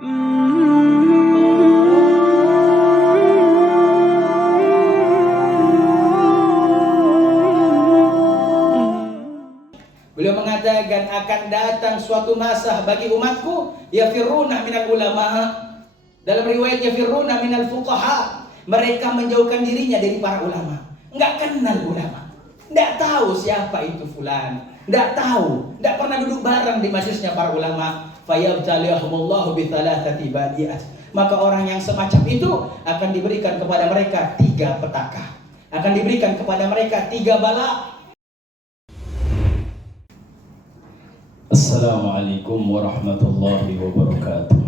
Beliau mengatakan akan datang suatu masa bagi umatku yafirruna minal ulama. Dalam riwayat yafirruna minal fuqaha. Mereka menjauhkan dirinya dari para ulama. Enggak kenal ulama. Enggak tahu siapa itu fulan. Enggak tahu, enggak pernah duduk bareng di majelisnya para ulama. Fayabtaliyahumullahu bithalathati badiyat. Maka orang yang semacam itu akan diberikan kepada mereka 3 petaka. Akan diberikan kepada mereka 3 bala. Assalamualaikum warahmatullahi wabarakatuh.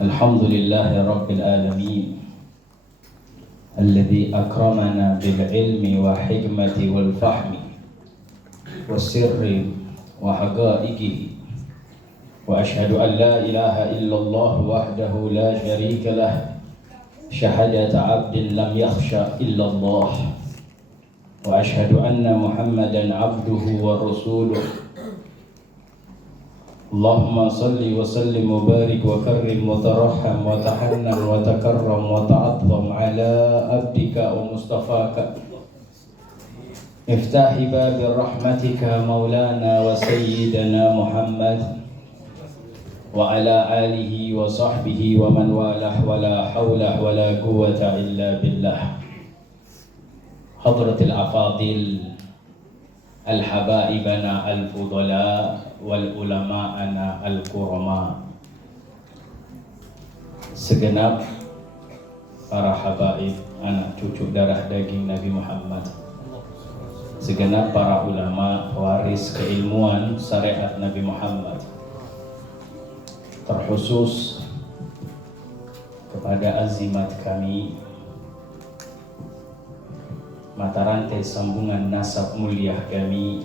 Alhamdulillahi rabbil alamin alladhi akramana bil ilmi wa hikmati wal fahmi wa sirri wa haqaiqihi wa ashhadu an la ilaha illallah wahdahu la sharika lah syahadata abdin lam yakhsha illallah wa ashhadu anna Muhammadan abduhu wa rasuluh. Allahumma salli wa sallim wa barik wa karrim wa tarahham wa tahannam wa takarram wa ta'azzam ala abdika wa mustafaka iftahi babi rahmatika maulana wa sayyidina Muhammad wa ala alihi wa sahbihi wa man walah wa la hawla wa la quwwata illa billah. Hadratil afadil al-habaibana al-fudala wal ulama'ana al-kurama, segenap para habaib anak cucu darah daging Nabi Muhammad, segenap para ulama waris keilmuan syariat Nabi Muhammad, terkhusus kepada azimat kami, mata rantai sambungan nasab mulia kami,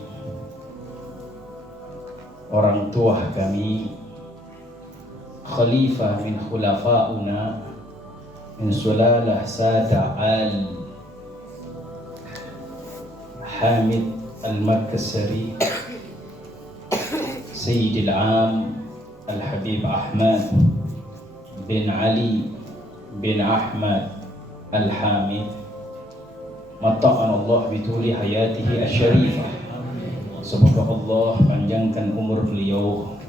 orang tua kami, khalifah min khulafauna min sulalah sada al Hamid al-Makassari Sayyidil Am al-Habib Ahmad bin Ali bin Ahmad al-Hamid, mata'an Allah bituli hayatihi asyarifah. Semoga Allah panjangkan umur beliau,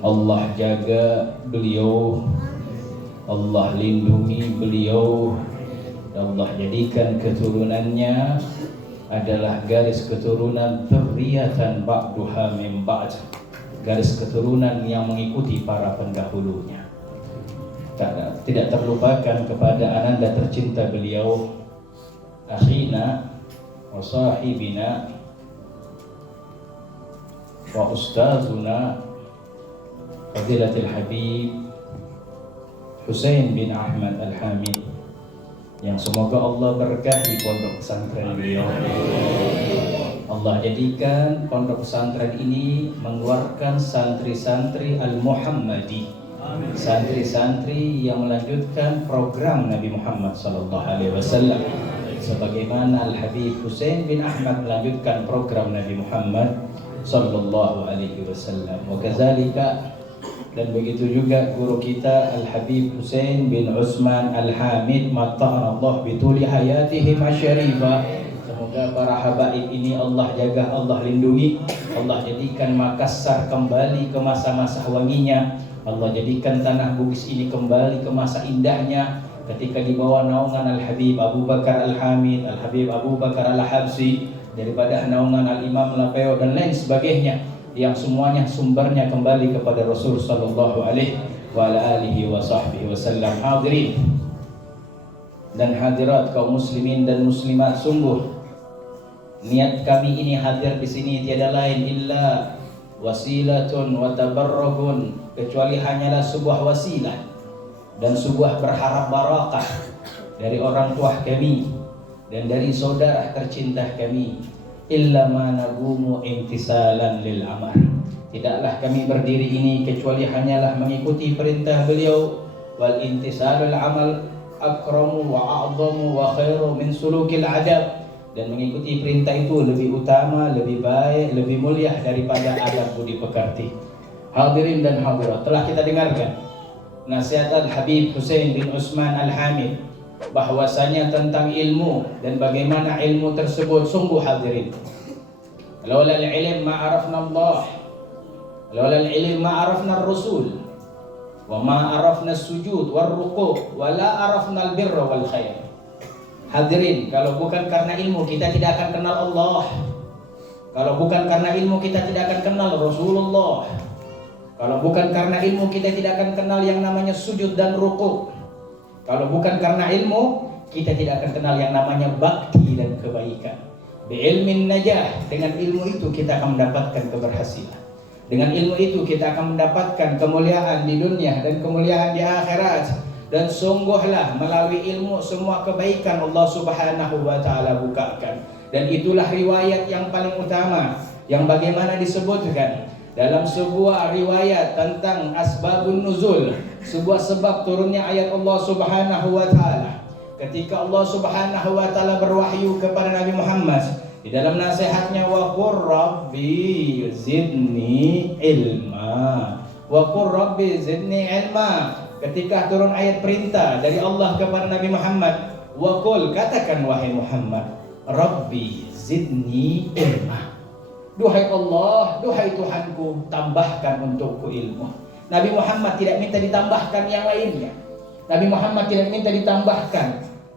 Allah jaga beliau, Allah lindungi beliau, Allah jadikan keturunannya adalah garis keturunan dzurriyyatan ba'duha min ba'd, garis keturunan yang mengikuti para pendahulunya. Tidak terlupakan kepada ananda tercinta beliau, akhina wa sahibina wa ustazuna Fadilatul Habib Husain bin Ahmad Al-Hamid, yang semoga Allah berkahi pondok pesantren beliau. Allah jadikan pondok pesantren ini mengeluarkan santri-santri Al-Muhammadi, santri-santri yang melanjutkan program Nabi Muhammad SAW, sebagaimana Al-Habib Husain bin Ahmad melanjutkan program Nabi Muhammad sallallahu alaihi wasallam. Wa kadzalika, dan begitu juga guru kita Al-Habib Husain bin Utsman Al-Hamid, mata'anallah bituli hayatihim asyarifah. Semoga para habaib ini Allah jaga, Allah lindungi, Allah jadikan Makassar kembali ke masa-masa wanginya, Allah jadikan tanah Bugis ini kembali ke masa indahnya ketika di bawah naungan Al-Habib Abu Bakar Al-Hamid, Al-Habib Abu Bakar Al-Habsi, daripada naungan Al-Imam Lapeo dan lain sebagainya, yang semuanya sumbernya kembali kepada Rasul sallallahu alaihi wa alihi wa sahbihi wasallam. Hadirin dan hadirat kaum muslimin dan muslimat, sungguh niat kami ini hadir di sini tiada lain illa wasilatun wa tabarrukun, kecuali hanyalah sebuah wasilah dan sebuah berharap barakah dari orang tua kami dan dari saudara tercinta kami. Illa ma nagumu imtisalan lil amr, tidaklah kami berdiri ini kecuali hanyalah mengikuti perintah beliau. Wal intisalul amal akramu wa a'zamu wa khairu min sulukil adab, dan mengikuti perintah itu lebih utama, lebih baik, lebih mulia daripada adab budi pekerti. Hadirin dan hadirat, telah kita dengarkan nasihat Al-Habib Husain bin Utsman Al-Hamid bahwasanya tentang ilmu dan bagaimana ilmu tersebut. Sungguh hadirin, laula al-ilm ma arafna Allah, laula al-ilm ma arafna ar-rasul, wa ma arafna as-sujud war-ruku' wa la arafna al-birra wal khair. Hadirin, kalau bukan karena ilmu kita tidak akan kenal Allah. Kalau bukan karena ilmu kita tidak akan kenal Rasulullah. Kalau bukan karena ilmu kita tidak akan kenal yang namanya sujud dan ruku'. Kalau bukan karena ilmu kita tidak akan kenal yang namanya bakti dan kebaikan. Bi'ilmin najah, dengan ilmu itu kita akan mendapatkan keberhasilan. Dengan ilmu itu kita akan mendapatkan kemuliaan di dunia dan kemuliaan di akhirat. Dan sungguhlah melalui ilmu semua kebaikan Allah Subhanahu wa taala bukakan. Dan itulah riwayat yang paling utama yang bagaimana disebutkan dalam sebuah riwayat tentang asbabun nuzul, sebuah sebab turunnya ayat Allah Subhanahu wa taala. Ketika Allah Subhanahu wa taala berwahyu kepada Nabi Muhammad di dalam nasihatnya, wa qur rabbi zidni ilma, wa qur rabbi zidni ilma. Ketika turun ayat perintah dari Allah kepada Nabi Muhammad, wa qul, katakan wahai Muhammad, rabbi zidni ilma. Duhai Allah, duhai Tuhanku, tambahkan untukku ilmu. Nabi Muhammad tidak minta ditambahkan yang lainnya. Nabi Muhammad tidak minta ditambahkan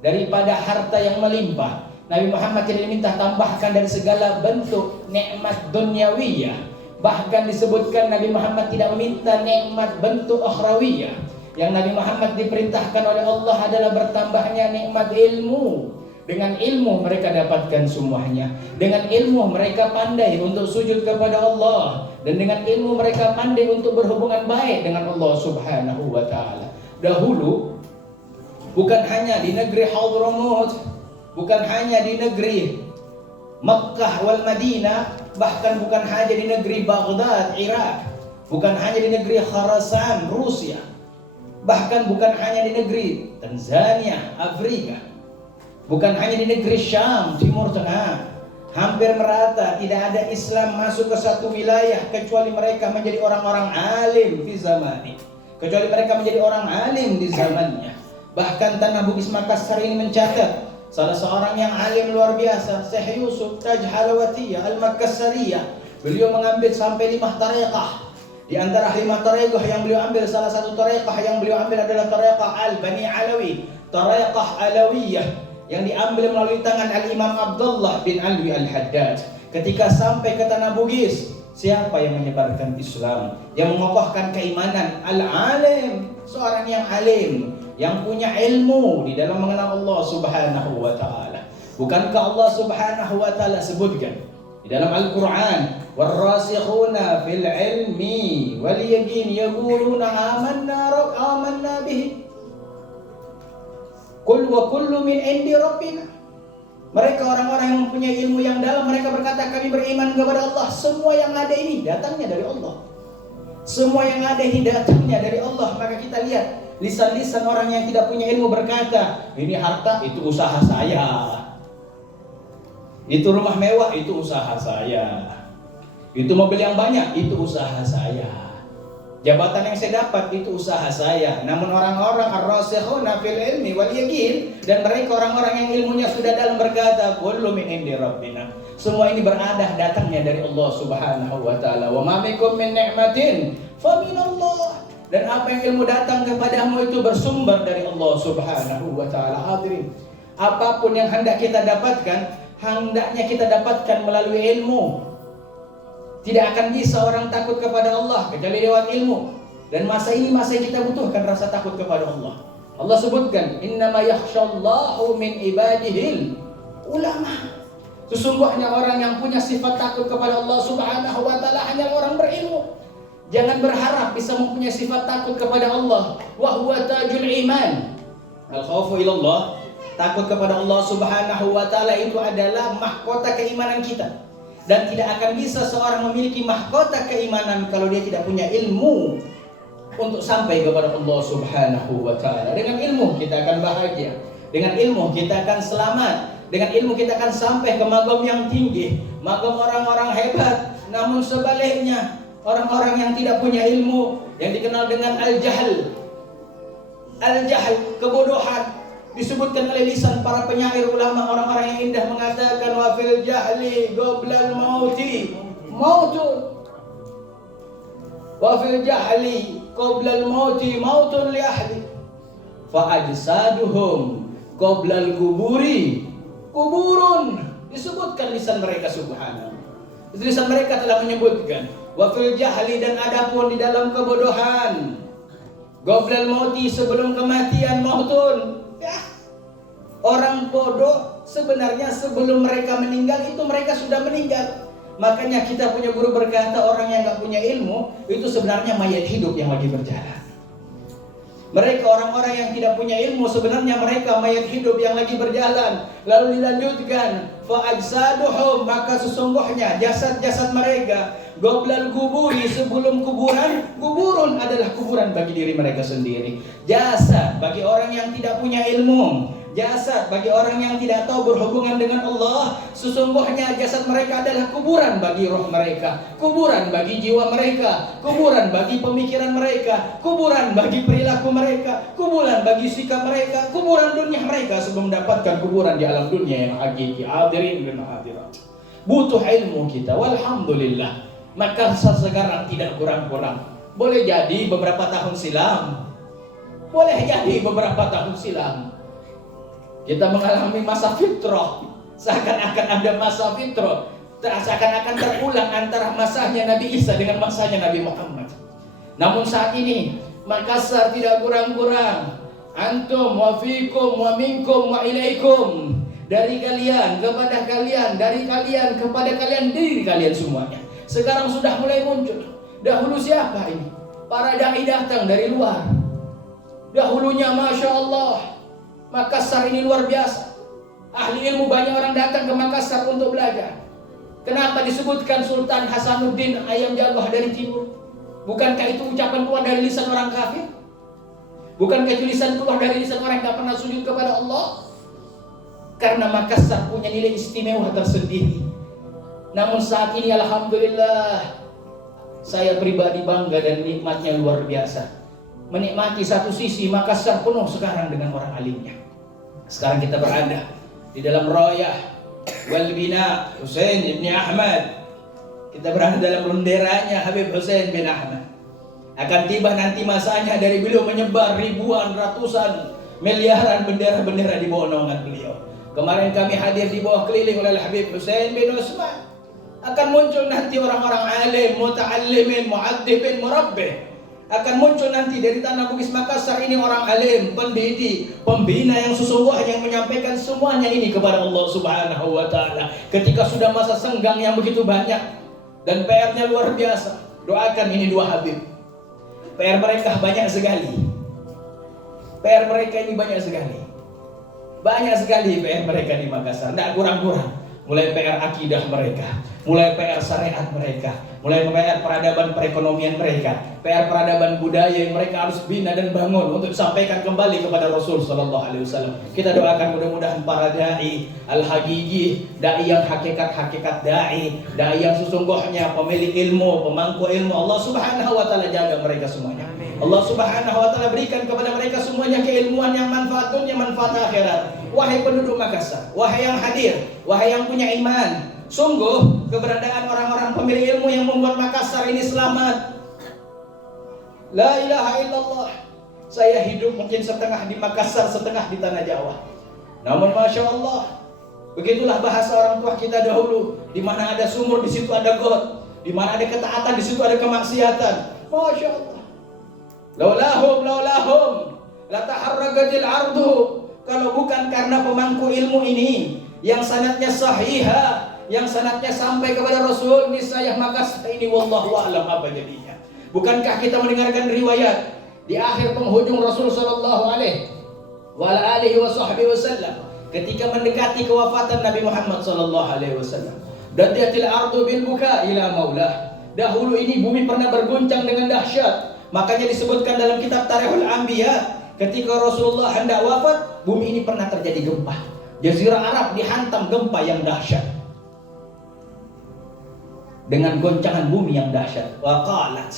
daripada harta yang melimpah. Nabi Muhammad tidak diminta tambahkan dari segala bentuk nikmat dunyawiyah. Bahkan disebutkan Nabi Muhammad tidak meminta nikmat bentuk akhrawiyah. Yang Nabi Muhammad diperintahkan oleh Allah adalah bertambahnya nikmat ilmu. Dengan ilmu mereka dapatkan semuanya. Dengan ilmu mereka pandai untuk sujud kepada Allah. Dan dengan ilmu mereka pandai untuk berhubungan baik dengan Allah Subhanahu wa ta'ala. Dahulu bukan hanya di negeri Hadramut, bukan hanya di negeri Makkah wal Madinah, bahkan bukan hanya di negeri Baghdad, Irak, bukan hanya di negeri Khurasan, Rusia, bahkan bukan hanya di negeri Tanzania, Afrika, bukan hanya di negeri Syam, Timur Tengah. Hampir merata tidak ada Islam masuk ke satu wilayah kecuali mereka menjadi orang-orang alim di zamannya, kecuali mereka menjadi orang alim di zamannya. Bahkan Tanah Bugis Makassar ini mencatat salah seorang yang alim luar biasa, Syekh Yusuf Taj Halawatiyah Al-Makassariyah. Beliau mengambil sampai 5 tareqah. Di antara 5 tareqah yang beliau ambil, salah satu tareqah yang beliau ambil adalah tareqah Al-Bani Alawi, tareqah Alawiyah, yang diambil melalui tangan Al-Imam Abdullah bin Alwi Al-Haddad. Ketika sampai ke Tanah Bugis, siapa yang menyebarkan Islam, yang mengokohkan keimanan? Al-alim, seorang yang alim, yang punya ilmu di dalam mengenal Allah Subhanahu wa ta'ala. Bukankah Allah Subhanahu wa ta'ala sebutkan di dalam Al-Quran, warrasikhuna fil ilmi wal yaqin yaquluna amanna bihi qul wa kullu min indi rabbina. Mereka orang-orang yang mempunyai ilmu yang dalam, mereka berkata kami beriman kepada Allah. Semua yang ada ini datangnya dari Allah. Semua yang ada ini datangnya dari Allah. Maka kita lihat lisan-lisan orang yang tidak punya ilmu berkata, ini harta itu usaha saya, itu rumah mewah itu usaha saya, itu mobil yang banyak itu usaha saya, jabatan yang saya dapat itu usaha saya. Namun orang-orang ar-rasikhuna fil ilmi wal yaqin, dan mereka orang-orang yang ilmunya sudah dalam berkata, kullu min indi rabbina. Semua ini berada datangnya dari Allah Subhanahu wa ta'ala. Wa ma bikum min ni'matin fa min Allah. Dan apa yang ilmu datang kepadamu itu bersumber dari Allah Subhanahu wa ta'ala. Hadirin, apapun yang hendak kita dapatkan, hendaknya kita dapatkan melalui ilmu. Tidak akan bisa orang takut kepada Allah kecuali lewat ilmu. Dan masa ini masa yang kita butuhkan rasa takut kepada Allah. Allah sebutkan, innama yakhshallahu min ibadihil ulama. Sesungguhnya orang yang punya sifat takut kepada Allah Subhanahu wa ta'ala hanyalah orang berilmu. Jangan berharap bisa mempunyai sifat takut kepada Allah. Wa huwa tajul iman. Al-khawfu ilallah, takut kepada Allah Subhanahu wa ta'ala itu adalah mahkota keimanan kita. Dan tidak akan bisa seorang memiliki mahkota keimanan kalau dia tidak punya ilmu untuk sampai kepada Allah Subhanahu wa ta'ala. Dengan ilmu kita akan bahagia, dengan ilmu kita akan selamat, dengan ilmu kita akan sampai ke magam yang tinggi, magam orang-orang hebat. Namun sebaliknya, orang-orang yang tidak punya ilmu, yang dikenal dengan al-jahl. Al-jahl, kebodohan. Disebutkan oleh lisan para penyair ulama, orang-orang yang indah mengatakan wa fil jahli qoblal mauti mautun. Wa fil jahli qoblal mauti mautun li ahli. Fa ajsaduhum qoblal kuburi kuburun. Disebutkan lisan mereka, subhanallah. Lisan mereka telah menyebutkan wa fil jahli, dan adapun di dalam kebodohan, qoblal mauti, sebelum kematian, mautun. Ya. Orang bodoh sebenarnya sebelum mereka meninggal itu mereka sudah meninggal. Makanya kita punya guru berkata, orang yang gak punya ilmu itu sebenarnya mayat hidup yang lagi berjalan. Mereka orang-orang yang tidak punya ilmu sebenarnya mereka mayat hidup yang lagi berjalan. Lalu dilanjutkan, fa ajsaduhum, maka sesungguhnya jasad-jasad mereka, qoblal kuburi, sebelum kuburan, kuburun adalah kuburan bagi diri mereka sendiri. Jasad bagi orang yang tidak punya ilmu, jasad bagi orang yang tidak tahu berhubungan dengan Allah, sesungguhnya jasad mereka adalah kuburan bagi roh mereka, kuburan bagi jiwa mereka, kuburan bagi pemikiran mereka, kuburan bagi perilaku mereka, kuburan bagi sikap mereka, kuburan dunia mereka sebelum mendapatkan kuburan di alam dunia yang hakiki. Hadirin dan hadirat, butuh ilmu kita, walhamdulillah. Maka sekarang tidak kurang-kurang. Boleh jadi beberapa tahun silam, boleh jadi beberapa tahun silam kita mengalami masa fitrah, seakan-akan ada masa fitrah, seakan-akan terulang antara masanya Nabi Isa dengan masanya Nabi Muhammad. Namun saat ini Makassar tidak kurang-kurang, antum wa fikum wa minkum wa ilaikum, dari kalian kepada kalian, dari kalian kepada kalian, diri kalian semuanya sekarang sudah mulai muncul. Dahulu siapa ini? Para dai datang dari luar. Dahulunya Masya Allah, Makassar ini luar biasa. Ahli ilmu banyak orang datang ke Makassar untuk belajar. Kenapa disebutkan Sultan Hasanuddin Ayam Jagoh dari timur? Bukankah itu ucapan keluar dari lisan orang kafir? Bukankah itu lisan keluar dari lisan orang yang tak pernah sujud kepada Allah? Karena Makassar punya nilai istimewa tersendiri. Namun saat ini alhamdulillah, saya pribadi bangga dan nikmatnya luar biasa. Menikmati satu sisi Makassar penuh sekarang dengan orang alimnya. Sekarang kita berada di dalam Royah wal Bina Husain bin Ahmad. Kita berada dalam benderanya Habib Husain bin Ahmad. Akan tiba nanti masanya dari beliau menyebar ribuan, ratusan, miliaran bendera-bendera di bawah naungan beliau. Kemarin kami hadir di bawah keliling oleh Habib Husain bin Utsman. Akan muncul nanti orang-orang alim, muta'allimin, mu'addibin, murabbih. Akan muncul nanti dari tanah Bugis Makassar ini orang alim, pendidik, pembina yang sesungguhnya yang menyampaikan semuanya ini kepada Allah Subhanahu wa taala. Ketika sudah masa senggang yang begitu banyak dan PR-nya luar biasa, doakan ini dua Habib. PR mereka banyak sekali. PR mereka ini banyak sekali. Banyak sekali PR mereka di Makassar, tidak kurang-kurang. Mulai PR akidah mereka, mulai PR syariat mereka, mulai PR peradaban perekonomian mereka, PR peradaban budaya yang mereka harus bina dan bangun untuk disampaikan kembali kepada Rasul Sallallahu Alaihi Wasallam. Kita doakan mudah-mudahan para dai al-haqiqi, dai yang hakikat dai yang sesungguhnya pemilik ilmu, pemangku ilmu, Allah Subhanahu Wa Taala jaga mereka semuanya. Allah Subhanahu Wa Taala berikan kepada mereka semuanya keilmuan yang manfaat dunia, manfaat akhirat. Wahai penduduk Makassar, wahai yang hadir, wahai yang punya iman, sungguh keberadaan orang-orang pemilik ilmu yang membuat Makassar ini selamat. La ilaha illallah. Saya hidup mungkin setengah di Makassar, setengah di tanah Jawa. Namun Masya Allah, begitulah bahasa orang tua kita dahulu. Di mana ada sumur, di situ ada got. Di mana ada ketaatan, di situ ada kemaksiatan. Masya Allah. Laulahum la taharragatil ardu. Kalau bukan karena pemangku ilmu ini yang sanadnya sahihah, yang sanadnya sampai kepada Rasul, niscaya Makassar ini wallahu a'lam apa jadinya. Bukankah kita mendengarkan riwayat di akhir penghujung Rasul sallallahu alaihi wasallam ketika mendekati kewafatan Nabi Muhammad sallallahu alaihi wasallam, dadiatil ardu bil buka ila maulah. Dahulu ini bumi pernah berguncang dengan dahsyat. Makanya disebutkan dalam kitab Tarikhul Anbiya, ketika Rasulullah hendak wafat, bumi ini pernah terjadi gempa. Jazirah Arab dihantam gempa yang dahsyat. dengan goncangan bumi yang dahsyat. Wa qalat,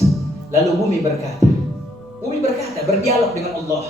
lalu bumi berkata, berdialog dengan Allah.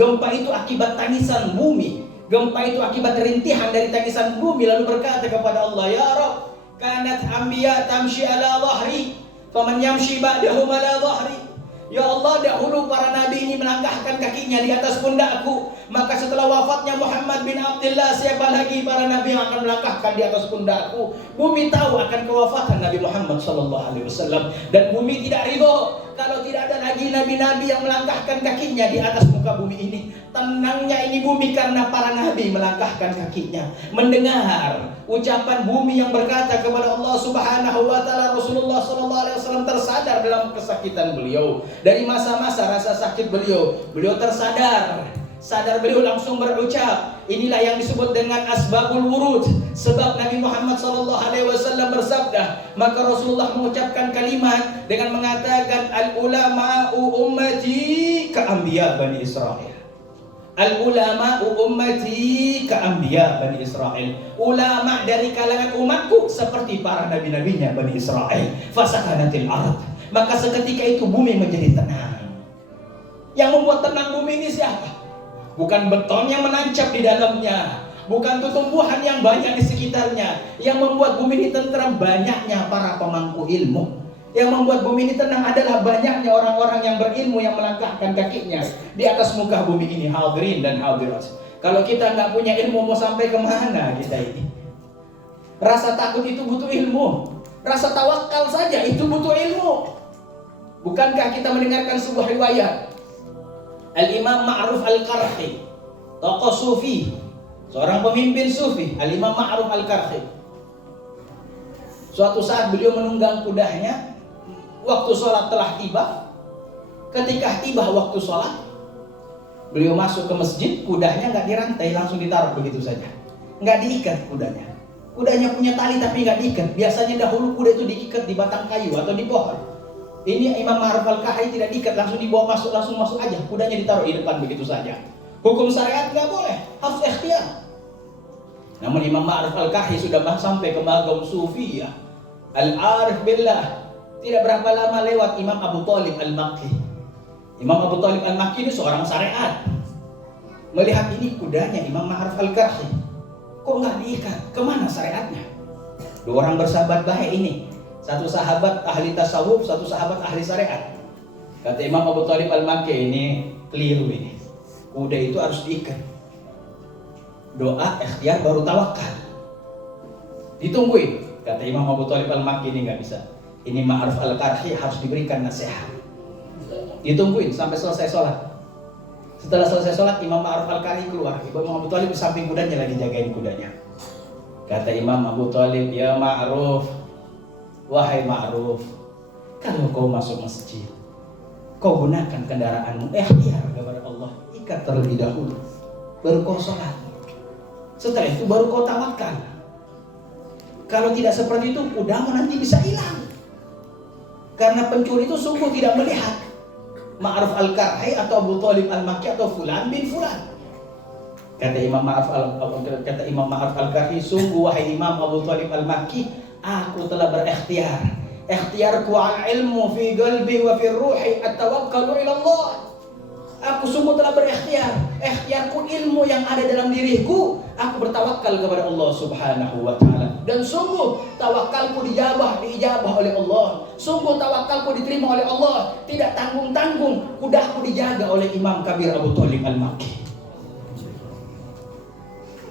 Gempa itu akibat tangisan bumi, gempa itu akibat rintihan dari tangisan bumi, lalu berkata kepada Allah, ya Rabb, kanat anbiya tamshi ala dhahri, faman yamshi ba'dahum ala dhahri. Ya Allah, dahulu para nabi ini melangkahkan kakinya di atas pundakku, maka setelah wafatnya Muhammad bin Abdullah, siapa lagi para nabi yang akan melangkahkan di atas pundakku? Bumi tahu akan kewafatan Nabi Muhammad SAW, dan bumi tidak ridho kalau tidak ada lagi nabi-nabi yang melangkahkan kakinya di atas muka bumi ini. Tenangnya ini bumi karena para nabi melangkahkan kakinya. Mendengar ucapan bumi yang berkata kepada Allah Subhanahu wa taala, Rasulullah SAW tersadar dalam kesakitan beliau. Dari masa-masa rasa sakit beliau tersadar. Beliau langsung berucap, inilah yang disebut dengan asbabul wurud, sebab Nabi Muhammad SAW bersabda. Maka Rasulullah mengucapkan kalimat dengan mengatakan, al-ulama'u ummati ka'anbiya Bani Israel. Al-ulama'u ummati ka'anbiya Bani Israel. Ulama dari kalangan umatku seperti para nabi-nabinya Bani Israel. Fasakanatil ard, maka seketika itu bumi menjadi tenang. Yang membuat tenang bumi ini siapa? Bukan beton yang menancap di dalamnya, bukan tumbuhan yang banyak di sekitarnya. Yang membuat bumi ini tentram banyaknya para pemangku ilmu. Yang membuat bumi ini tenang adalah banyaknya orang-orang yang berilmu yang melangkahkan kakinya di atas muka bumi ini. Hadirin dan hadirat, kalau kita nggak punya ilmu, mau sampai kemana kita ini? Rasa takut itu butuh ilmu, rasa tawakal saja itu butuh ilmu. Bukankah kita mendengarkan sebuah riwayat Al-Imam Ma'ruf Al-Qarhi, tokoh sufi, seorang pemimpin sufi, Al-Imam Ma'ruf Al-Qarhi. Suatu saat beliau menunggang kudanya, waktu sholat telah tiba. Ketika tiba waktu sholat, beliau masuk ke masjid, kudanya nggak dirantai, langsung ditaruh begitu saja, nggak diikat kudanya. Kudanya punya tali tapi nggak diikat. Biasanya dahulu kuda itu diikat di batang kayu atau di pohon. Ini Imam Ma'ruf Al-Qarhi tidak diikat, langsung dibawa masuk, langsung masuk aja. Kudanya ditaruh di depan begitu saja. Hukum syariat nggak boleh, harus ikhtiar. Namun Imam Ma'ruf Al-Qarhi sudah sampai ke magam sufi ya, Al-Arif Billah. Tidak berapa lama lewat Imam Abu Talib Al-Makki. Imam Abu Talib Al-Makki ini seorang syariat. Melihat ini kudanya Imam Ma'ruf Al-Qarhi, kok nggak diikat? Kemana syariatnya? Dua orang bersahabat baik ini, satu sahabat ahli tasawuf, satu sahabat ahli syariat. Kata Imam Abu Talib Al-Makki, ini keliru ini. Kuda itu harus diikat. Doa, ikhtiar, baru tawakal. Ditungguin. Kata Imam Abu Talib Al-Makki, ini nggak bisa. Ini Ma'ruf Al-Qarhi harus diberikan nasihat. Ditungguin sampai selesai sholat. Setelah selesai sholat, Imam Ma'ruf Al-Qarhi keluar. Imam Abu Talib di samping kudanya lagi jagain kudanya. Kata Imam Abu Talib, ya Ma'ruf, wahai Ma'ruf, kalau kau masuk masjid, kau gunakan kendaraanmu, ikhtiar kepada Allah, ikat terlebih dahulu, baru kau sholat. Setelah itu baru kau tawakal. Kalau tidak seperti itu, kudamu nanti bisa hilang. Karena pencuri itu sungguh tidak melihat Ma'ruf Al-Qarhi atau Abu Talib Al-Makki atau Fulan bin Fulan. Kata Imam Ma'ruf Al-Qarhi, sungguh wahai Imam Abu Talib Al-Makki, aku telah berikhtiar. Ikhtiarku al ilmu fi qalbi wa fi ruhi at-tawakkalu ila Allah. Aku sungguh telah berikhtiar. Ikhtiarku ilmu yang ada dalam diriku, aku bertawakal kepada Allah Subhanahu wa taala. Dan sungguh tawakalku diijabah oleh Allah. Sungguh tawakalku diterima oleh Allah. Tidak tanggung-tanggung, kudaku dijaga oleh Imam Kabir Abu Talib Al-Makki.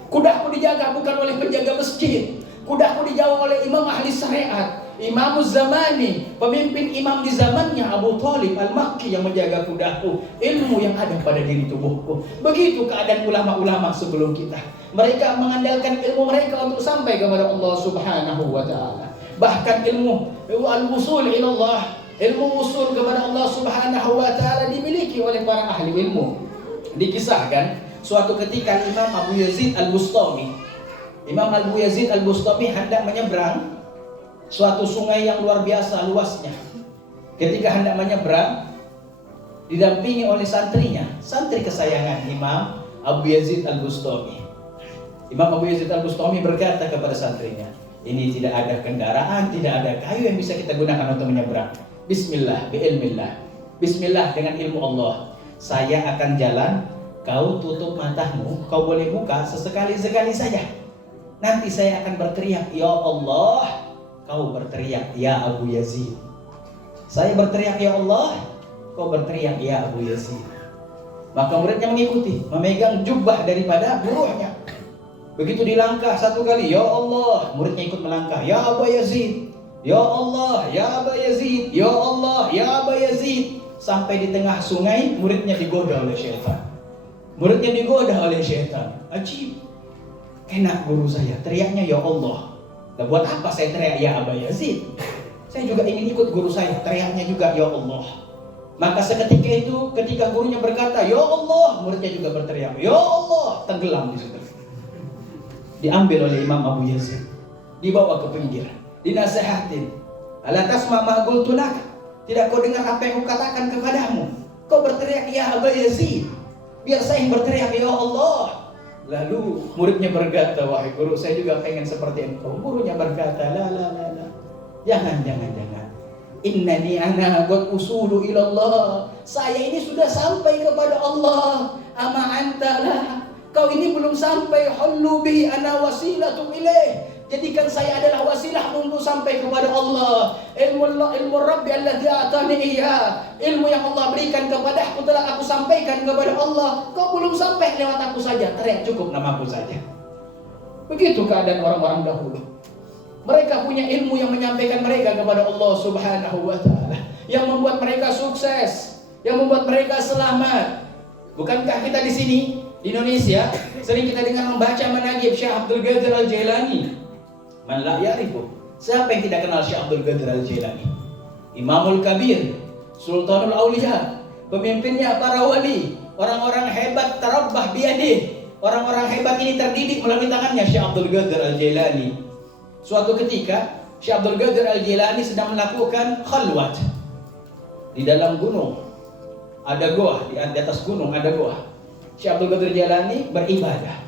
Kudaku dijaga bukan oleh penjaga masjid. Kudaku dijaga oleh imam ahli syariat, Imamuz Zamani, pemimpin imam di zamannya Abu Talib Al-Makki yang menjaga kudaku, ilmu yang ada pada diri tubuhku. Begitu keadaan ulama-ulama sebelum kita. Mereka mengandalkan ilmu mereka untuk sampai kepada Allah Subhanahu wa taala. Bahkan ilmu al-wusul ila Allah, ilmu usul kepada Allah Subhanahu wa taala dimiliki oleh para ahli ilmu. Dikisahkan suatu ketika Imam Abu Yazid Al-Bustami, Imam Abu Yazid Al-Bustami hendak menyeberang suatu sungai yang luar biasa luasnya. Ketika hendak menyeberang, didampingi oleh santrinya, santri kesayangan Imam Abu Yazid Al-Bustami. Imam Abu Yazid Al-Bustami berkata kepada santrinya, Ini tidak ada kendaraan, tidak ada kayu yang bisa kita gunakan untuk menyeberang. Bismillah, bi'ilmillah. Bismillah dengan ilmu Allah. Saya akan jalan, kau tutup matamu, kau boleh buka sesekali-sekali saja. Nanti saya akan berteriak, ya Allah. Kau berteriak, ya Abu Yazid. Saya berteriak, ya Allah. Kau berteriak, ya Abu Yazid. Maka muridnya mengikuti, memegang jubah daripada gurunya. Begitu dilangkah satu kali, ya Allah. Muridnya ikut melangkah, ya Abu Yazid. Ya Allah, ya Abu Yazid. Ya Allah, ya Abu Yazid. Sampai di tengah sungai, muridnya digoda oleh syaitan. Muridnya digoda oleh syaitan. Ajib. Enak guru saya, teriaknya ya Allah. Nah, buat apa saya teriak ya Aba Yazid? Saya juga ingin ikut guru saya, teriaknya juga ya Allah. Maka seketika itu, ketika gurunya berkata ya Allah, muridnya juga berteriak ya Allah, tenggelam di situ. Diambil oleh Imam Abu Yazid, dibawa ke pinggir, dinasehatin. Ala tasma ma qultu lak? Tidak kau dengar apa yang kukatakan kepadamu? Kau berteriak ya Aba Yazid, biar saya yang berteriak ya Allah. Lalu muridnya berkata, wahai guru, saya juga pengen seperti engkau. Gurunya berkata, la. Jangan. Innani ana qad usulu ilallah. Saya ini sudah sampai kepada Allah. Ama anta la. Kau ini belum sampai. Hullu bihi ana wasilatu ilaih. Jadikan saya adalah wasilah untuk sampai kepada Allah. Ilmu Rabbi alladhi atani iya. Ilmu yang Allah berikan kepadaku telah aku sampaikan kepada Allah. Kau belum sampai, lewat aku saja. Teriak cukup namaku saja. Begitu keadaan orang-orang dahulu. Mereka punya ilmu yang menyampaikan mereka kepada Allah Subhanahu wa ta'ala, yang membuat mereka sukses, yang membuat mereka selamat. Bukankah kita di sini di Indonesia sering kita dengar membaca manaqib Syekh Abdul Qadir Al-Jailani? Man la ya'rifu. Siapa yang tidak kenal Syekh Abdul Qadir Al-Jailani? Imamul Kabir, Sultanul Auliya, pemimpinnya para wali, orang-orang hebat tarabbah biyadih. Orang-orang hebat ini terdidik melalui tangannya Syekh Abdul Qadir Al-Jailani. Suatu ketika Syekh Abdul Qadir Al-Jailani sedang melakukan khalwat di dalam gunung. Ada goa, di atas gunung ada goa. Syekh Abdul Qadir Al-Jailani beribadah.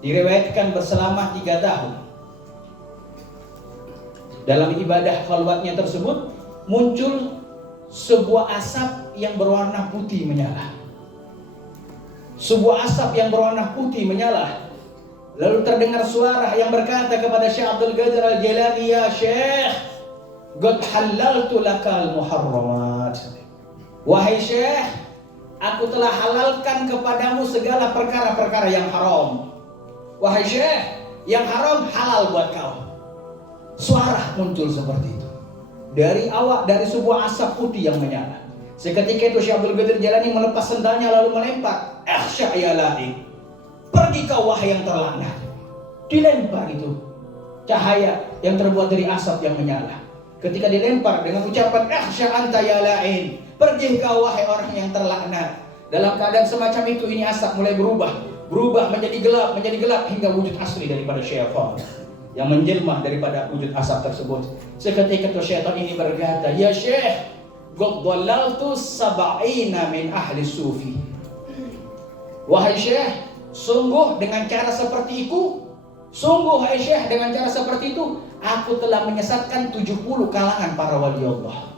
Diriwayatkan berselama 3 tahun. Dalam ibadah khalwatnya tersebut muncul sebuah asap yang berwarna putih menyala. Sebuah asap yang berwarna putih menyala. Lalu terdengar suara yang berkata kepada Syekh Abdul Qadir Al-Jailani, ya Syekh, qad halaltu lakal muharramat. Wahai Syekh, aku telah halalkan kepadamu segala perkara-perkara yang haram. Wahai Syekh, yang haram halal buat kau. Suara muncul seperti itu dari sebuah asap putih yang menyala. Seketika itu Syekh Abdul Qadir Jailani melepas sendalnya lalu melempar, "Akhsha ya la'in." Pergi kau wahai yang terlaknat. Dilempar itu cahaya yang terbuat dari asap yang menyala. Ketika dilempar dengan ucapan "Akhsha anta ya la'in." Pergi kau wahai orang yang terlaknat. Dalam keadaan semacam itu ini asap mulai berubah menjadi gelap hingga wujud asli daripada syaitan yang menjelma daripada wujud asap tersebut. Seketika itu syaitan ini berkata, "Ya Syekh, qad dhalaltu sab'ina min ahli sufi." Wahai Syekh, sungguh dengan cara seperti itu, wahai Syekh, dengan cara seperti itu, aku telah menyesatkan 70 kalangan para wali Allah.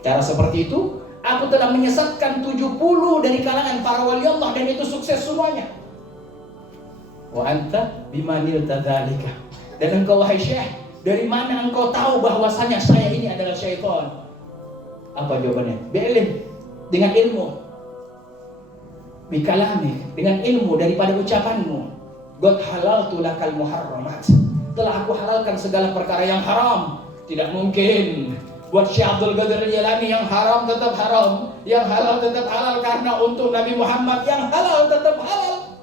Cara seperti itu, aku telah menyesatkan 70 dari kalangan para wali Allah dan itu sukses semuanya. Wa anta bimanil tadzalika. Dan engkau wahai Syekh, dari mana engkau tahu bahwasanya saya ini adalah syaitan? Apa jawabannya? Bi'ilm, dengan ilmu. Bikalami, dengan ilmu daripada ucapanmu. Qad halaltu lakal muharramat. Telah aku halalkan segala perkara yang haram. Tidak mungkin buat Syekh Abdul Qadir Jailani yang haram tetap haram, yang halal tetap halal, karena untuk Nabi Muhammad yang halal tetap halal,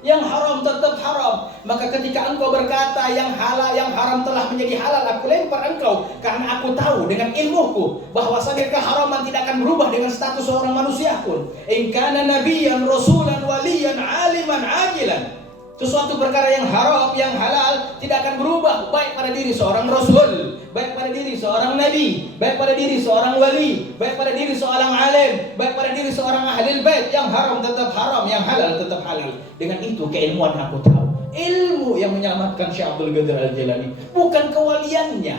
yang haram tetap haram. Maka ketika engkau berkata yang halal, yang haram telah menjadi halal, aku lempar engkau karena aku tahu dengan ilmuku bahwasanya keharaman tidak akan berubah dengan status seorang manusia pun. In kana nabiyyan rasulan waliyan aliman ajilan. Sesuatu perkara yang haram, yang halal tidak akan berubah baik pada diri seorang rasul, baik pada diri seorang nabi, baik pada diri seorang wali, baik pada diri seorang alim, baik pada diri seorang ahli bait. Yang haram tetap haram, yang halal tetap halal. Dengan itu keilmuan aku tahu. ilmu yang menyelamatkan Syekh Abdul Qadir Al-Jailani, bukan kewaliannya.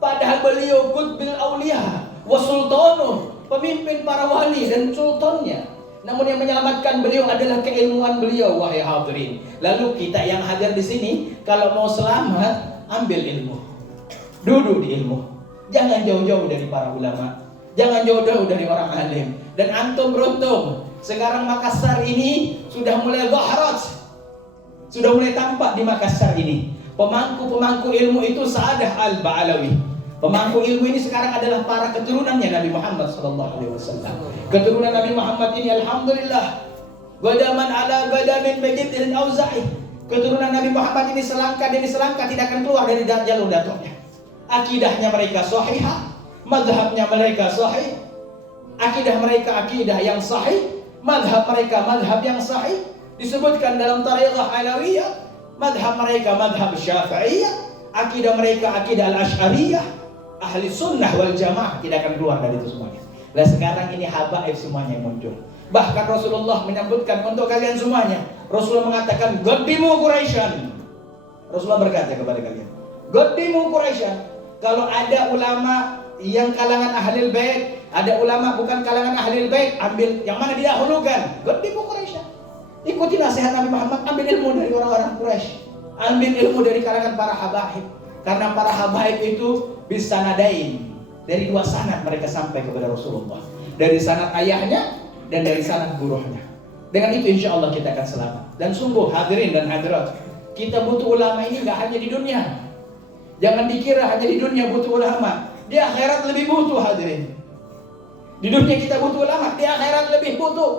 Padahal beliau qutbil auliya wa sultanuh, pemimpin para wali dan sultannya. Namun yang menyelamatkan beliau adalah keilmuan beliau, wahai hadirin. Lalu kita yang hadir di sini, kalau mau selamat, ambil ilmu. Duduk di ilmu. Jangan jauh-jauh dari para ulama. Jangan jauh-jauh dari orang alim. Dan antum beruntung, sekarang Makassar ini sudah mulai zaharat. Sudah mulai tampak di Makassar ini. Pemangku-pemangku ilmu itu Sa'adah Al-Ba'alawi. Pemangku ilmu ini sekarang adalah para keturunannya Nabi Muhammad SAW. Keturunan Nabi Muhammad ini alhamdulillah gadaman ala gadamin begitin auza'i. Keturunan Nabi Muhammad ini selangkah demi selangkah tidak akan keluar dari jalur datuknya. Akidahnya mereka sahihah, mazhabnya mereka sahih. Akidah mereka akidah yang sahih, mazhab mereka mazhab yang sahih. Disebutkan dalam Tariqah Alawiyah, mazhab mereka mazhab Syafi'iyah, akidah mereka akidah Al-Asy'ariyah. Ahli sunnah wal jamaah tidak akan keluar dari itu semuanya. Nah sekarang ini habaib semuanya yang muncul. Bahkan Rasulullah menyebutkan untuk kalian semuanya. Rasulullah mengatakan Qaddimu Quraisyan. Rasulullah berkata kepada kalian, Qaddimu Quraisyan. Kalau ada ulama yang kalangan ahlul bait, ada ulama bukan kalangan ahlul bait, ambil yang mana didahulukan. Qaddimu Quraisyan. Ikuti nasihat Nabi Muhammad, ambil ilmu dari orang-orang Quraisy. Ambil ilmu dari kalangan para habaib. Karena para habaib itu bisa nadain. Dari dua sanad mereka sampai kepada Rasulullah. Dari sanad ayahnya dan dari sanad guruhnya. Dengan itu insya Allah kita akan selamat. Dan sungguh hadirin dan hadirat, kita butuh ulama ini gak hanya di dunia. Jangan dikira hanya di dunia butuh ulama. Di akhirat lebih butuh hadirin. Di dunia kita butuh ulama, di akhirat lebih butuh.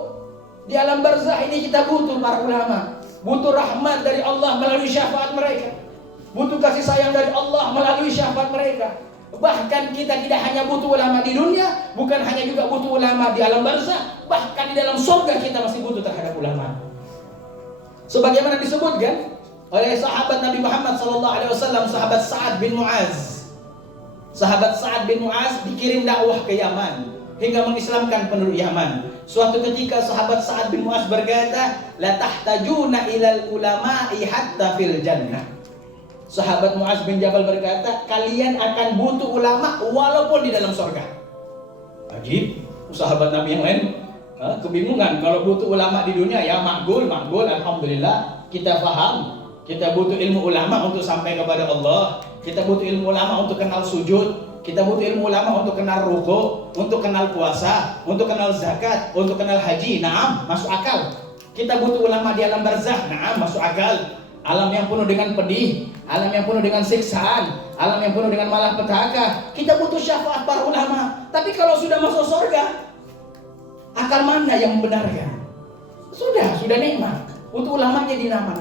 Di alam barzah ini kita butuh para ulama. Butuh rahmat dari Allah melalui syafaat mereka. Butuh kasih sayang dari Allah melalui syafaat mereka. Bahkan kita tidak hanya butuh ulama di dunia, bukan hanya juga butuh ulama di alam barzah, bahkan di dalam surga kita masih butuh terhadap ulama. Sebagaimana disebutkan oleh sahabat Nabi Muhammad SAW, sahabat Sa'ad bin Mu'az. Sahabat Sa'ad bin Mu'az dikirim dakwah ke Yaman hingga mengislamkan penduduk Yaman. Suatu ketika sahabat Sa'ad bin Mu'az berkata, la tahtajuna ilal ulama'i hatta fil jannah. Sahabat Mu'az bin Jabal berkata, kalian akan butuh ulama walaupun di dalam surga. Ajib, sahabat Nabi yang lain kebingungan. Kalau butuh ulama di dunia, ya makbul, alhamdulillah. Kita paham, kita butuh ilmu ulama untuk sampai kepada Allah. Kita butuh ilmu ulama untuk kenal sujud. Kita butuh ilmu ulama untuk kenal ruku, untuk kenal puasa, untuk kenal zakat, untuk kenal haji. Naam, masuk akal. Kita butuh ulama di alam barzakh. Naam, masuk akal. Alam yang penuh dengan pedih, alam yang penuh dengan siksaan, alam yang penuh dengan malapetaka. Kita butuh syafaat para ulama. Tapi kalau sudah masuk surga, akal mana yang membenarkan? Sudah nikmat. Butuh ulamanya di nama.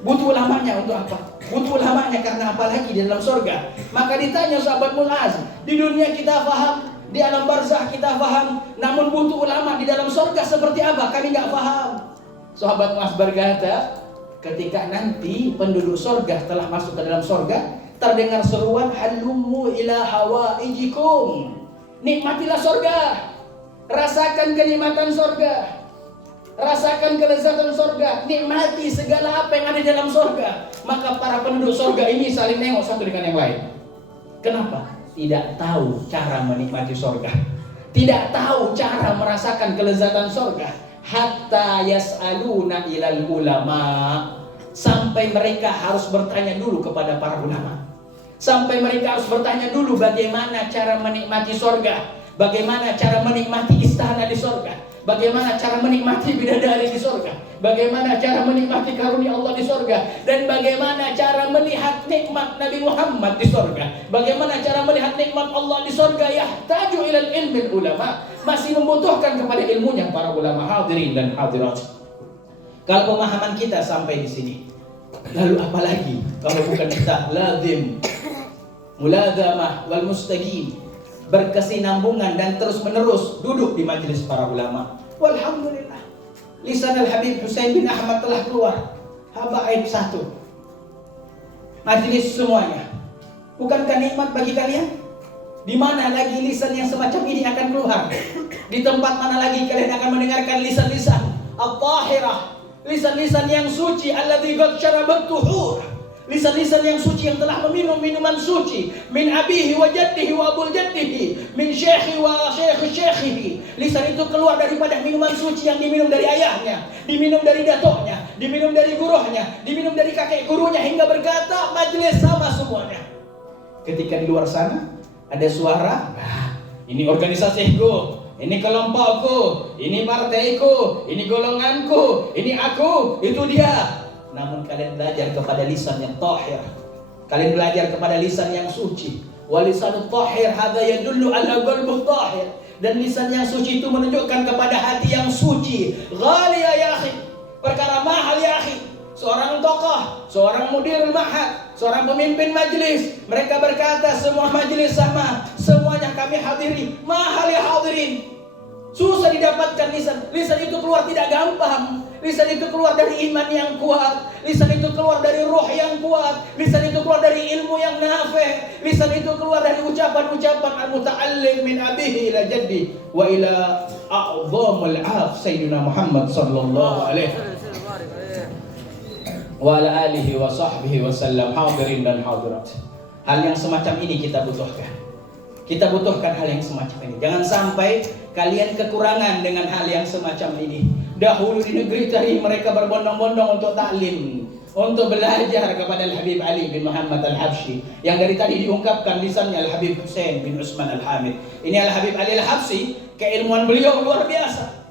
Butuh ulamanya untuk apa? Butuh ulamanya karena apa lagi di dalam surga? Maka ditanya sahabat Mu'az, di dunia kita paham, di alam barzah kita paham, namun butuh ulama di dalam surga seperti apa? Kami nggak paham. Sahabat Mu'az berkata, ketika nanti penduduk surga telah masuk ke dalam surga, terdengar seruan halummu ila hawaijikum. Nikmatilah surga. Rasakan kenikmatan surga. Rasakan kelezatan surga. Nikmati segala apa yang ada di dalam surga. Maka para penduduk surga ini saling nengok satu dengan yang lain. Kenapa? Tidak tahu cara menikmati surga. Tidak tahu cara merasakan kelezatan surga. Hatta yas'aluna ilal ulama, sampai mereka harus bertanya dulu kepada para ulama. Sampai mereka harus bertanya dulu bagaimana cara menikmati surga, bagaimana cara menikmati istana di surga, bagaimana cara menikmati bidadari di surga, bagaimana cara menikmati karunia Allah di surga, dan bagaimana cara melihat nikmat Nabi Muhammad di surga, bagaimana cara melihat nikmat Allah di surga. Yahtaju ilal ilmi ulama, masih membutuhkan kepada ilmunya para ulama. Hadirin dan hadirat, kalau pemahaman kita sampai di sini, lalu apalagi kalau bukan kita lazim mulazamah wal mustaqim, berkesinambungan dan terus menerus duduk di majelis para ulama. Walhamdulillah, lisan al-Habib Husain bin Ahmad telah keluar. Habaib satu, majelis semuanya. Bukankah nikmat bagi kalian? Di mana lagi lisan yang semacam ini akan keluar? Di tempat mana lagi kalian akan mendengarkan lisan-lisan al-tahirah, lisan-lisan yang suci, alladzi qad syarabat tuhur, lisan-lisan yang suci yang telah meminum minuman suci, min abihi wa jaddihi wa abul jaddihi, min syekhi wa syekhi syekhihi. Lisan itu keluar daripada minuman suci yang diminum dari ayahnya, diminum dari datuknya, diminum dari guruhnya, diminum dari kakek gurunya, hingga berkata majelis sama semuanya. Ketika di luar sana ada suara, ini organisasiku, ini kelompokku, ini partaiku, ini golonganku, ini aku, itu dia. Namun kalian belajar kepada lisan yang tahir. Kalian belajar kepada lisan yang suci. Wa lisanut tahir hadza yadullu ala qalbut tahir. Dan lisan yang suci itu menunjukkan kepada hati yang suci. Ghaliya ya akhi, perkara mahal ya akhi. Seorang tokoh, seorang mudirul ma'had, seorang pemimpin majelis, mereka berkata semua majelis sama, semuanya kami hadiri. Mahal ya hadirin. Susah didapatkan lisan. Lisan itu keluar tidak gampang. Lisan itu keluar dari iman yang kuat. Lisan itu keluar dari roh yang kuat. Lisan itu keluar dari ilmu yang nafi'. Lisan itu keluar dari ucapan-ucapan al-muta'allim min abihi ila jaddi wa ila a'zamul 'af sayyidina Muhammad sallallahu alaihi wa ala alihi wa sahbihi wa sallam. Hadirin dan hadirat, hal yang semacam ini kita butuhkan. Kita butuhkan hal yang semacam ini. Jangan sampai kalian kekurangan dengan hal yang semacam ini. Dahulu di negeri tadi mereka berbondong-bondong untuk taklim, untuk belajar kepada Al-Habib Ali bin Muhammad Al-Habsyi, yang dari tadi diungkapkan lisannya Al-Habib Husain bin Utsman Al-Hamid. Ini Al-Habib Ali Al-Habsyi, keilmuan beliau luar biasa.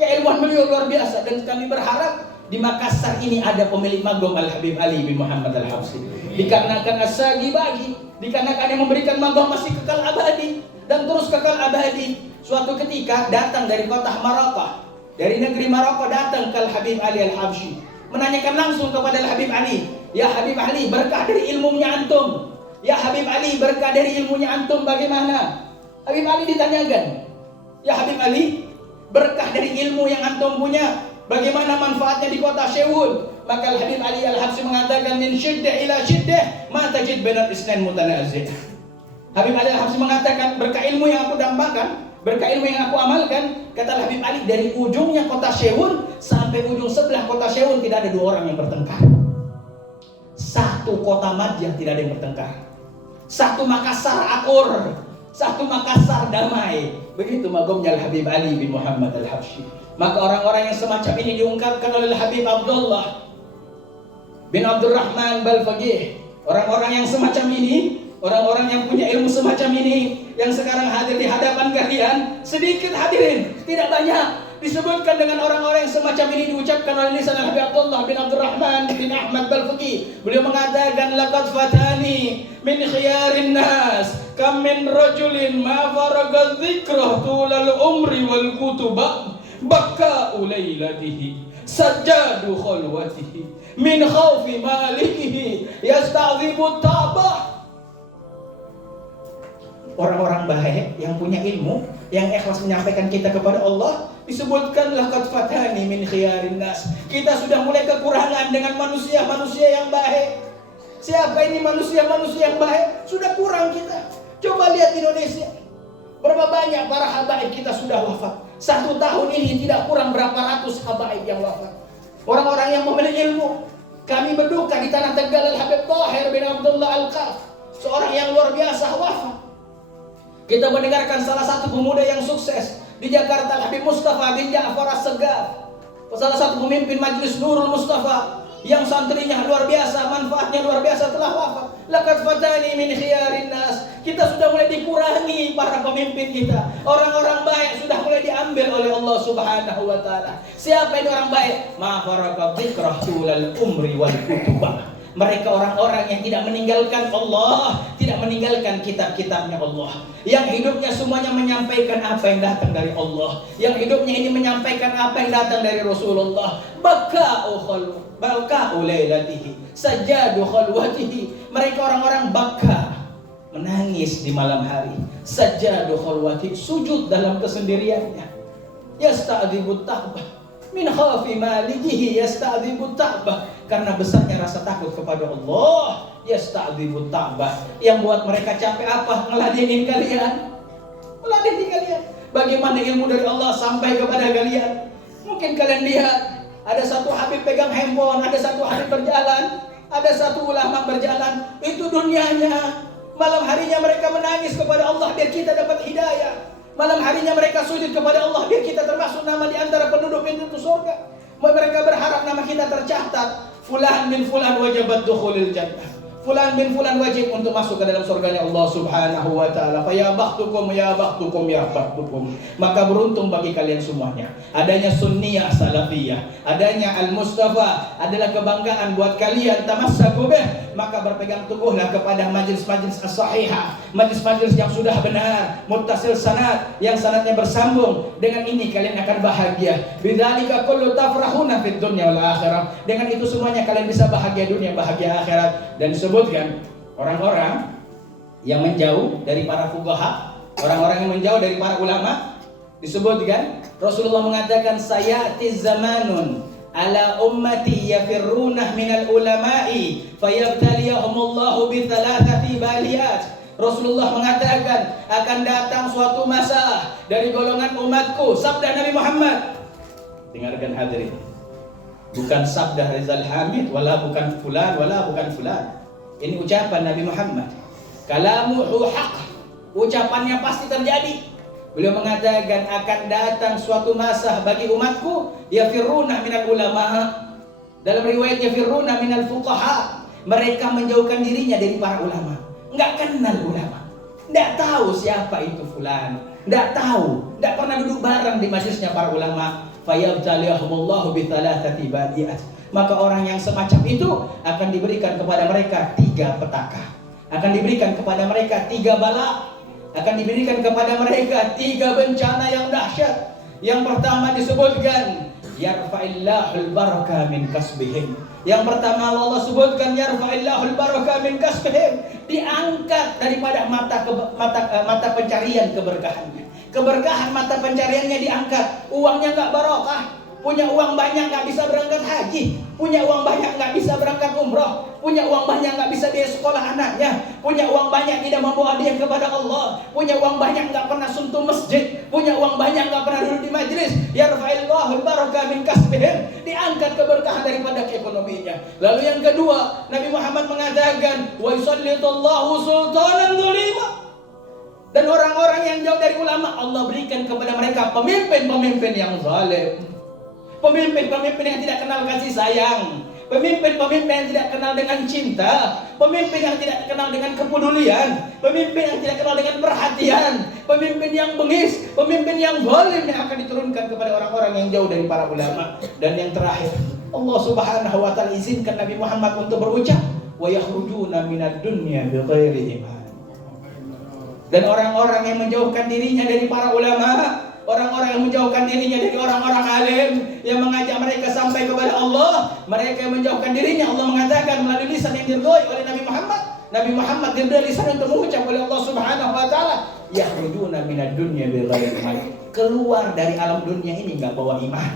Keilmuan beliau luar biasa, dan kami berharap di Makassar ini ada pemilik magom Al-Habib Ali bin Muhammad Al-Habsyi. Dikarenakan as-sagi bagi, dikarenakan yang memberikan magom masih kekal abadi dan terus kekal abadi. Suatu ketika datang dari kota Maroko, dari negeri Maroko datang ke Al-Habib Ali Al-Habsyi, menanyakan langsung kepada Al-Habib Ali, ya Habib Ali, berkah dari ilmunya antum. Ya Habib Ali, berkah dari ilmunya antum bagaimana? Habib Ali ditanyakan, ya Habib Ali, berkah dari ilmu yang antum punya, bagaimana manfaatnya di kota Sewul? Maka Al-Habib Ali Al-Habsyi mengatakan, min syiddah ila syiddah ma tajid bainal isnain mutanazih. Habib Ali Al-Habsyi mengatakan, berkah ilmu yang aku dampakkan, berkah ilmu yang aku amalkan, kata Habib Ali, dari ujungnya kota Sewul sampai ujung sebelah kota Sewul tidak ada dua orang yang bertengkar. Satu kota Madyah tidak ada yang bertengkar. Satu Makassar akur, satu Makassar damai. Begitu magomnya Al-Habib Ali bin Muhammad Al-Habsyi. Maka orang-orang yang semacam ini diungkapkan oleh Habib Abdullah bin Abdurrahman Balfaqih. Orang-orang yang semacam ini, orang-orang yang punya ilmu semacam ini, yang sekarang hadir di hadapan kalian, sedikit hadirin, tidak banyak. Disebutkan dengan orang-orang yang semacam ini diucapkan oleh lisan Habib Abdullah bin Abdurrahman bin Ahmad Balfaqih. Beliau mengatakan, laqad fatani min khiyarin nas kam min rajulin ma faraga dzikrah tulal umri wal kutubah baka'u lailatihi sajjadu khalwatihi min khawfi malikihi yasta'zibu ta'bah. Orang-orang baik yang punya ilmu, yang ikhlas menyampaikan kita kepada Allah, disebutkan laqad fatani min khiyarin nas. Kita sudah mulai kekurangan dengan manusia-manusia yang baik. Siapa ini manusia-manusia yang baik? Sudah kurang kita. Coba lihat Indonesia, berapa banyak para habaib kita sudah wafat. 1 tahun ini tidak kurang berapa ratus habaib yang wafat. Orang-orang yang memiliki ilmu. Kami berduka di tanah Tegal Al-Habib Tahir bin Abdullah Al-Qaf, seorang yang luar biasa wafat. Kita mendengarkan salah satu pemuda yang sukses di Jakarta, Al-Habib Mustafa bin Ja'far As-Segaf, salah satu pemimpin Majelis Nurul Mustafa, yang santrinya luar biasa, manfaatnya luar biasa, telah wafat. Laqad fatani min khiyarin nas. Kita sudah mulai dikurangi para pemimpin kita. Orang-orang baik sudah mulai diambil oleh Allah Subhanahu wa taala. Siapa ini orang baik? Ma faraka dzikrah tulal umri wal kutubah. Mereka orang-orang yang tidak meninggalkan Allah, tidak meninggalkan kitab-kitabnya Allah, yang hidupnya semuanya menyampaikan apa yang datang dari Allah, yang hidupnya ini menyampaikan apa yang datang dari Rasulullah. Baka'u lailatihi sajjadu khalwatihi. Mereka orang-orang baka, menangis di malam hari. Sajjadu khalwatihi, sujud dalam kesendiriannya. Yasta'dzibu ta'bah min khafi malikihi yasta'dzibu ta'bah, karena besarnya rasa takut kepada Allah. Yasta'dzibu ta'bah, yang buat mereka capek apa? Ngeladenin kalian. Ngeladenin kalian. Bagaimana ilmu dari Allah sampai kepada kalian? Mungkin kalian lihat ada satu habib pegang handphone, ada satu habib berjalan, ada satu ulama berjalan. Itu dunianya. Malam harinya mereka menangis kepada Allah biar kita dapat hidayah. Malam harinya mereka sujud kepada Allah biar kita termasuk nama di antara penduduk pintu surga. Mereka berharap nama kita tercatat. Fulan bin fulan wajabat dukhulil jannah. Fulan bin fulan wajib untuk masuk ke dalam surganya Allah Subhanahu wa taala. Fa ya bakhtukum ya bakhtukum ya bakhtukum. Maka beruntung bagi kalian semuanya. Adanya sunniyah salafiyah, adanya al-Mustafa adalah kebanggaan buat kalian. Tamassaku bih, maka berpegang teguhlah kepada majlis-majlis as-sahihah, majlis-majlis yang sudah benar, muttasil sanad, yang sanadnya bersambung. Dengan ini kalian akan bahagia. Bidzalika kullu tafrahuna fid dunya wal akhirah. Dengan itu semuanya kalian bisa bahagia dunia, bahagia akhirat. Dan disebutkan orang-orang yang menjauh dari para fuqaha, orang-orang yang menjauh dari para ulama, disebutkan Rasulullah mengatakan sayati zamanun ala ummati yafirruna minal ulama'i fayabtaliyahumullahu bi thalathati baliyat. Rasulullah mengatakan akan datang suatu masa dari golongan umatku, sabda Nabi Muhammad. Dengarkan hadirin. Bukan sabda Rizal Hamid, wala bukan fulan, wala bukan fulan. Ini ucapan Nabi Muhammad. Kalamuhu haq. Ucapannya pasti terjadi. Beliau mengatakan akan datang suatu masa bagi umatku yafirruna minal ulama. Dalam riwayat yafirruna minal fuqaha. Mereka menjauhkan dirinya dari para ulama. Enggak kenal ulama. Enggak tahu siapa itu fulan. Enggak tahu, enggak pernah duduk bareng di majlisnya para ulama. Fayabtaliyahumullahu bi thalathati badiyat. Maka orang yang semacam itu akan diberikan kepada mereka 3 petaka. Akan diberikan kepada mereka 3 bala. Akan diberikan kepada mereka 3 bencana yang dahsyat. Yang pertama disebutkan yarfa'illahul baraka min kasbihim. Yang pertama Allah sebutkan yarfa'illahul baraka min kasbihim. Diangkat daripada mata pencarian keberkahannya. Keberkahan mata pencariannya diangkat. Uangnya enggak barokah. Punya uang banyak nggak bisa berangkat haji, punya uang banyak nggak bisa berangkat umroh, punya uang banyak nggak bisa biaya sekolah anaknya, punya uang banyak tidak membawa dia kepada Allah, punya uang banyak nggak pernah sentuh masjid, punya uang banyak nggak pernah duduk di majlis. Yarfa'illahul baraka min kasbihim, diangkat keberkahan daripada ekonominya. Lalu yang kedua, Nabi Muhammad mengatakan wa yusallitullahu sultanan dzalima. Dan orang-orang yang jauh dari ulama Allah berikan kepada mereka pemimpin-pemimpin yang zalim. Pemimpin-pemimpin yang tidak kenal kasih sayang, pemimpin-pemimpin yang tidak kenal dengan cinta, pemimpin yang tidak kenal dengan kepedulian, pemimpin yang tidak kenal dengan perhatian, pemimpin yang bengis, pemimpin yang zalim yang akan diturunkan kepada orang-orang yang jauh dari para ulama. Dan yang terakhir, Allah Subhanahu wa taala izinkan Nabi Muhammad untuk berucap wa yakhrujuna minad dunya bighairi iman. Dan orang-orang yang menjauhkan dirinya dari para ulama, orang-orang yang menjauhkan dirinya dari orang-orang alim yang mengajak mereka sampai kepada Allah, mereka yang menjauhkan dirinya, Allah mengatakan melalui lisan yang diridhoi oleh Nabi Muhammad. Nabi Muhammad diberi lisan untuk mengucap oleh Allah Subhanahu wa taala, yakhrujuna minad dunya bighairi iman. Keluar dari alam dunia ini enggak bawa iman.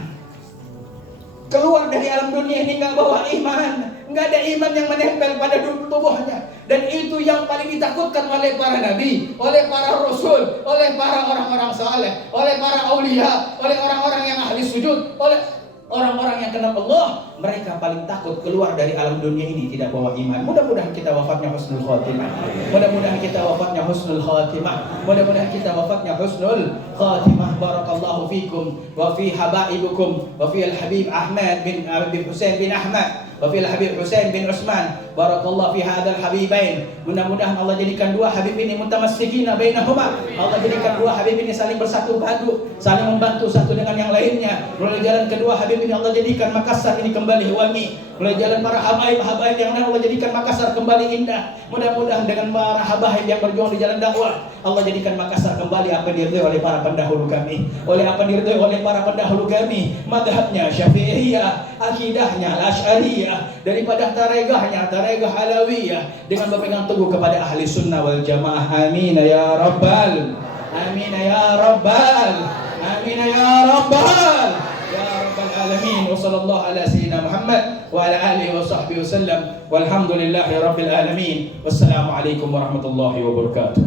Keluar dari alam dunia ini enggak bawa iman. Enggak ada iman yang menempel pada tubuhnya. Dan itu yang paling ditakutkan oleh para nabi, oleh para rasul, oleh para orang-orang saleh, oleh para aulia, oleh orang-orang yang ahli sujud, oleh orang-orang yang kenal Allah. Mereka paling takut keluar dari alam dunia ini tidak bawa iman. Mudah-mudahan kita wafatnya husnul khatimah. Mudah-mudahan kita wafatnya husnul khatimah. Mudah-mudahan kita wafatnya husnul khatimah. Barakallahu fikum wa fi habaibukum wa fi al-habib Ahmad bin Husain bin Ahmad wa fi al-habib Husain bin Utsman. Barakallahu fi hadzal habibain. Mudah-mudahan Allah jadikan dua habib ini mutamassikina bainahuma. Allah jadikan dua habib ini saling bersatu padu, saling membantu satu dengan yang lainnya. Melalui jalan kedua habib ini Allah jadikan Makassar ini kembali wangi. Melalui jalan para habaib-habaib yang Allah jadikan Makassar kembali indah. Mudah-mudahan dengan para habaib yang berjuang di jalan dakwah, Allah jadikan Makassar kembali apa yang diridhoi oleh para pendahulu kami, oleh apa yang diridhoi oleh para pendahulu kami. Madhabnya Syafi'iyah, akidahnya Asy'ariyah, daripada taregahnya taregah Alawiyah, dengan berpegang teguh kepada ahli sunnah wal jamaah. Amin ya rabbal, amin ya rabbal, amin ya rabbal, ya rabbal alamin. Wa sallallahu ala sayyidina Muhammad wa ala alihi wa sahbihi wasallam walhamdulillahi rabbil alamin. Wassalamu alaikum warahmatullahi wabarakatuh.